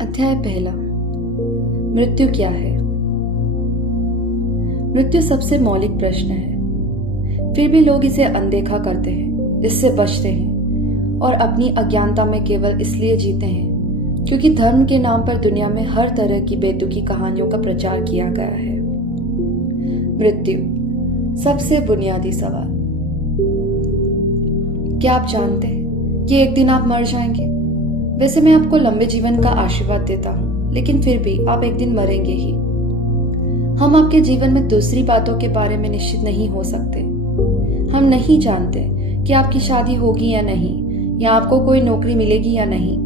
अध्याय पहला। मृत्यु क्या है? मृत्यु सबसे मौलिक प्रश्न है, फिर भी लोग इसे अनदेखा करते हैं, इससे बचते हैं और अपनी अज्ञानता में केवल इसलिए जीते हैं क्योंकि धर्म के नाम पर दुनिया में हर तरह की बेतुकी कहानियों का प्रचार किया गया है। मृत्यु, सबसे बुनियादी सवाल। क्या आप जानते हैं कि एक दिन आप मर जाएंगे? वैसे मैं आपको लंबे जीवन का आशीर्वाद देता हूँ, लेकिन फिर भी आप एक दिन मरेंगे ही। हम आपके जीवन में दूसरी बातों के बारे में निश्चित नहीं हो सकते। हम नहीं जानते कि आपकी शादी होगी या नहीं, या आपको कोई नौकरी मिलेगी या नहीं,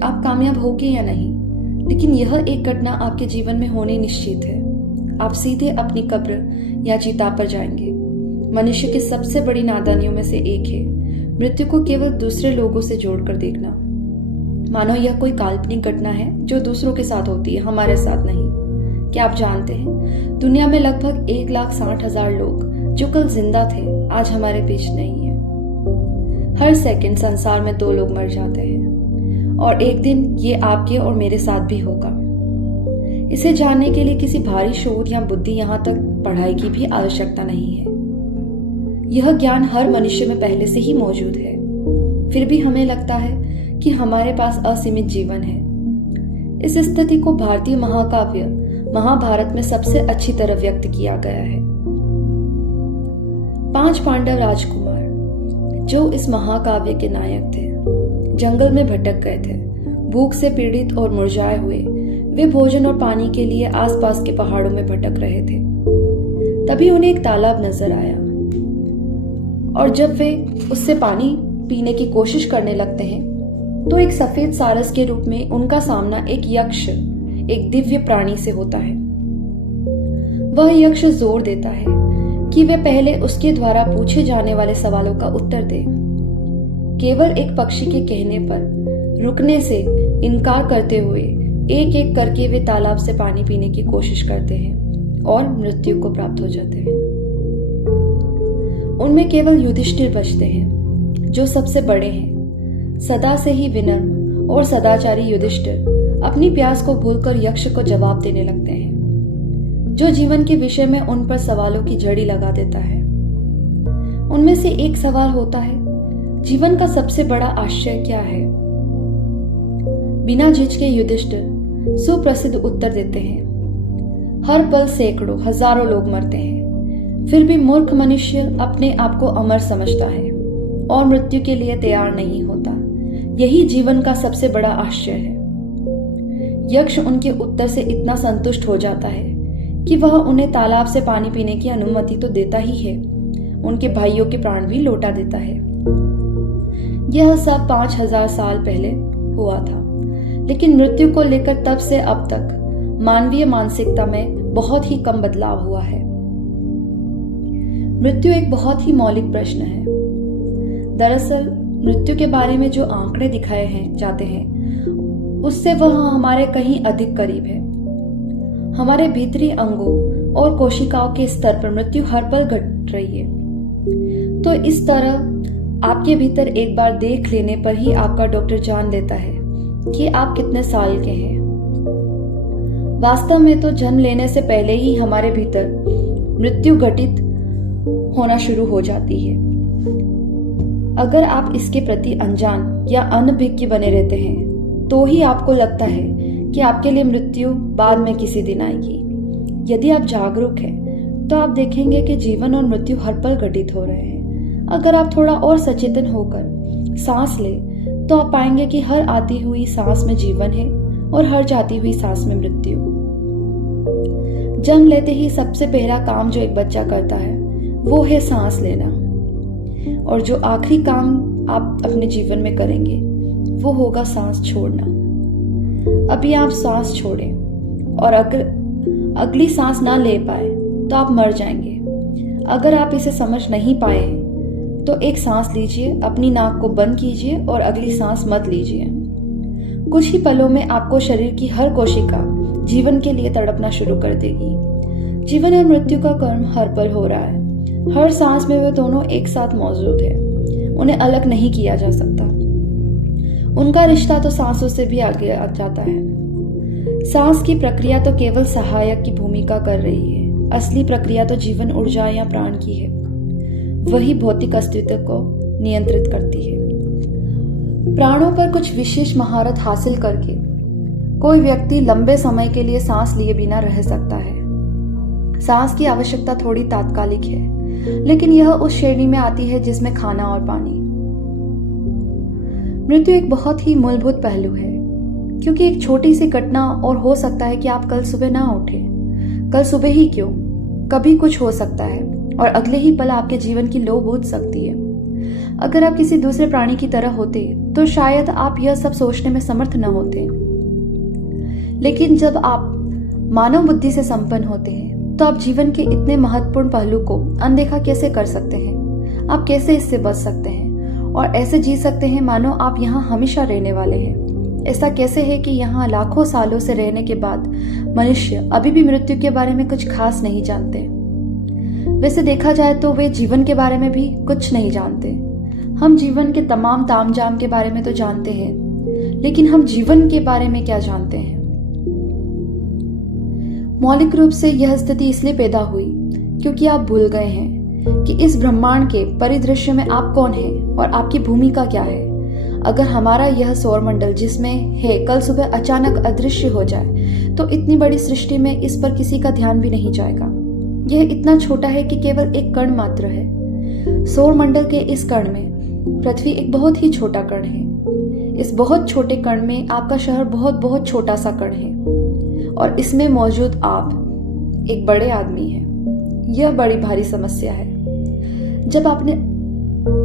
आप कामयाब होगे या नहीं, लेकिन यह एक घटना आपके जीवन में होनी निश्चित है। आप सीधे अपनी कब्र या चिता पर जाएंगे। मनुष्य की सबसे बड़ी नादानियों में से एक है मृत्यु को केवल दूसरे लोगों से जोड़कर देखना, मानो यह कोई काल्पनिक घटना है जो दूसरों के साथ होती है, हमारे साथ नहीं। क्या आप जानते हैं, दुनिया में लगभग 1,60,000 लोग जो कल जिंदा थे आज हमारे बीच नहीं है। हर सेकंड संसार में 2 लोग मर जाते हैं और एक दिन ये आपके और मेरे साथ भी होगा। इसे जानने के लिए किसी भारी शोध या बुद्धि यहाँ तक पढ़ाई की भी आवश्यकता नहीं है। यह ज्ञान हर मनुष्य में पहले से ही मौजूद है, फिर भी हमें लगता है कि हमारे पास असीमित जीवन है। इस स्थिति को भारतीय महाकाव्य महाभारत में सबसे अच्छी तरह व्यक्त किया गया है। 5 पांडव राजकुमार जो इस महाकाव्य के नायक थे, जंगल में भटक गए थे। भूख से पीड़ित और मुरझाए हुए वे भोजन और पानी के लिए आसपास के पहाड़ों में भटक रहे थे। तभी उन्हें एक तालाब नजर आया और जब वे उससे पानी पीने की कोशिश करने लगते हैं तो एक सफेद सारस के रूप में उनका सामना एक यक्ष, एक दिव्य प्राणी से होता है। वह यक्ष जोर देता है कि वे पहले उसके द्वारा पूछे जाने वाले सवालों का उत्तर दे। केवल एक पक्षी के कहने पर रुकने से इनकार करते हुए एक एक करके वे तालाब से पानी पीने की कोशिश करते हैं और मृत्यु को प्राप्त हो जाते हैं। उनमें केवल युधिष्ठिर बचते हैं जो सबसे बड़े हैं। सदा से ही विनम्र और सदाचारी युधिष्ठिर अपनी प्यास को भूलकर यक्ष को जवाब देने लगते हैं, जो जीवन के विषय में उन पर सवालों की झड़ी लगा देता है। उनमें से एक सवाल होता है, जीवन का सबसे बड़ा आश्चर्य क्या है? बिना झिझके युधिष्ठिर सुप्रसिद्ध उत्तर देते हैं, हर पल सैकड़ों हजारों लोग मरते हैं, फिर भी मूर्ख मनुष्य अपने आप को अमर समझता है और मृत्यु के लिए तैयार नहीं होता। यही जीवन का सबसे बड़ा आश्चर्य है। यक्ष उनके उत्तर से इतना संतुष्ट हो जाता है कि वह उन्हें तालाब से पानी पीने की अनुमति तो देता ही है, उनके भाइयों के प्राण भी लौटा देता है। यह सब 5,000 साल पहले हुआ था, लेकिन मृत्यु को लेकर तब से अब तक मानवीय मानसिकता में बहुत ही कम बदलाव हुआ है। मृत्यु एक बहुत ही मौलिक प्रश्न है। दरअसल मृत्यु के बारे में जो आंकड़े दिखाए जाते हैं उससे वह हमारे कहीं अधिक करीब है। हमारे भीतरी अंगों और कोशिकाओं के स्तर पर मृत्यु हर पल घट रही है। तो इस तरह आपके भीतर एक बार देख लेने पर ही आपका डॉक्टर जान लेता है कि आप कितने साल के हैं। वास्तव में तो जन्म लेने से पहले ही हमारे भीतर मृत्यु घटित होना शुरू हो जाती है। अगर आप इसके प्रति अनजान या अनभिज्ञ बने रहते हैं तो ही आपको लगता है कि आपके लिए मृत्यु बाद में किसी दिन आएगी। यदि आप जागरूक हैं तो आप देखेंगे कि जीवन और मृत्यु हर पल घटित हो रहे हैं। अगर आप थोड़ा और सचेतन होकर सांस ले तो आप पाएंगे कि हर आती हुई सांस में जीवन है और हर जाती हुई सांस में मृत्यु। जन्म लेते ही सबसे पहला काम जो एक बच्चा करता है वो है सांस लेना, और जो आखिरी काम आप अपने जीवन में करेंगे वो होगा सांस छोड़ना। अभी आप सांस छोड़ें और अगर अगली सांस ना ले पाए तो आप मर जाएंगे। अगर आप इसे समझ नहीं पाए तो एक सांस लीजिए, अपनी नाक को बंद कीजिए और अगली सांस मत लीजिए। कुछ ही पलों में आपको शरीर की हर कोशिका जीवन के लिए तड़पना शुरू कर देगी। जीवन और मृत्यु का कर्म हर पल हो रहा है। हर सांस में वे दोनों एक साथ मौजूद है, उन्हें अलग नहीं किया जा सकता। उनका रिश्ता तो सांसों से भी आगे आ जाता है। सांस की प्रक्रिया तो केवल सहायक की भूमिका कर रही है, असली प्रक्रिया तो जीवन ऊर्जा या प्राण की है। वही भौतिक अस्तित्व को नियंत्रित करती है। प्राणों पर कुछ विशेष महारत हासिल करके कोई व्यक्ति लंबे समय के लिए सांस लिए बिना रह सकता है। सांस की आवश्यकता थोड़ी तात्कालिक है, लेकिन यह उस श्रेणी में आती है जिसमें खाना और पानी। मृत्यु एक बहुत ही मूलभूत पहलू है, क्योंकि एक छोटी सी घटना और हो सकता है कि आप कल सुबह ना उठे। कल सुबह ही क्यों, कभी कुछ हो सकता है और अगले ही पल आपके जीवन की लो बूझ सकती है। अगर आप किसी दूसरे प्राणी की तरह होते तो शायद आप यह सब सोचने में समर्थ न होते। लेकिन जब आप मानव बुद्धि से संपन्न होते हैं तो आप जीवन के इतने महत्वपूर्ण पहलू को अनदेखा कैसे कर सकते हैं? आप कैसे इससे बच सकते हैं और ऐसे जी सकते हैं मानो आप यहाँ हमेशा रहने वाले हैं? ऐसा कैसे है कि यहाँ लाखों सालों से रहने के बाद मनुष्य अभी भी मृत्यु के बारे में कुछ खास नहीं जानते? वैसे देखा जाए तो वे जीवन के बारे में भी कुछ नहीं जानते। हम जीवन के तमाम तामझाम के बारे में तो जानते हैं, लेकिन हम जीवन के बारे में क्या जानते हैं? मौलिक रूप से यह स्थिति इसलिए पैदा हुई क्योंकि आप भूल गए हैं कि इस ब्रह्मांड के परिदृश्य में आप कौन हैं और आपकी भूमिका क्या है। अगर हमारा यह सौरमंडल जिसमें है कल सुबह अचानक अदृश्य हो जाए तो इतनी बड़ी सृष्टि में इस पर किसी का ध्यान भी नहीं जाएगा। यह इतना छोटा है कि केवल एक कण मात्र है। सौरमंडल के इस कण में पृथ्वी एक बहुत ही छोटा कण है। इस बहुत छोटे कण में आपका शहर बहुत बहुत छोटा सा कण है और इसमें मौजूद आप एक बड़े आदमी हैं। यह बड़ी भारी समस्या है। जब आपने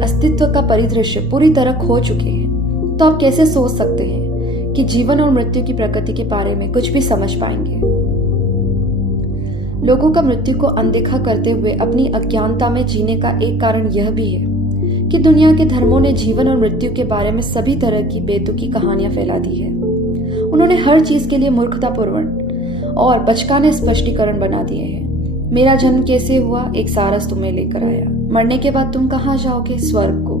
अस्तित्व का परिदृश्य पूरी तरह खो चुके हैं तो आप कैसे सोच सकते हैं कि जीवन और मृत्यु की प्रकृति के बारे में कुछ भी समझ पाएंगे? लोगों का मृत्यु को अनदेखा करते हुए अपनी अज्ञानता में जीने का एक कारण यह भी है कि दुनिया के धर्मों ने जीवन और मृत्यु के बारे में सभी तरह की बेतुकी कहानियां फैला दी है। उन्होंने हर चीज के लिए मूर्खतापूर्ण और बचकाने स्पष्टीकरण बना दिए हैं। मेरा जन्म कैसे हुआ, एक सारस तुम्हें लेकर आया। मरने के बाद तुम कहाँ जाओगे, स्वर्ग को।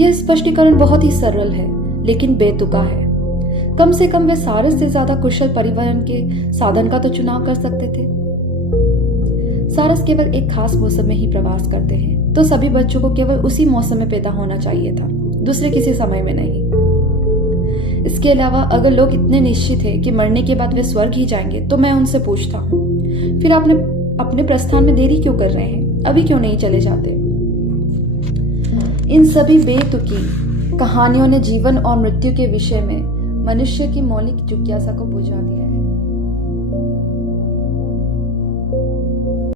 यह स्पष्टीकरण बहुत ही सरल है लेकिन बेतुका है। कम से कम वे सारस से ज्यादा कुशल परिवहन के साधन का तो चुनाव कर सकते थे। सारस केवल एक खास मौसम में ही प्रवास करते हैं, तो सभी बच्चों को केवल उसी मौसम में पैदा होना चाहिए था, दूसरे किसी समय में नहीं। इसके अलावा अगर लोग इतने निश्चित हैं कि मरने के बाद वे स्वर्ग ही जाएंगे तो मैं उनसे पूछता हूँ, फिर आपने अपने प्रस्थान में देरी क्यों कर रहे हैं? अभी क्यों नहीं चले जाते? इन सभी बेतुकी कहानियों ने जीवन और मृत्यु के विषय में मनुष्य की मौलिक जिज्ञासा को बुझा दिया है।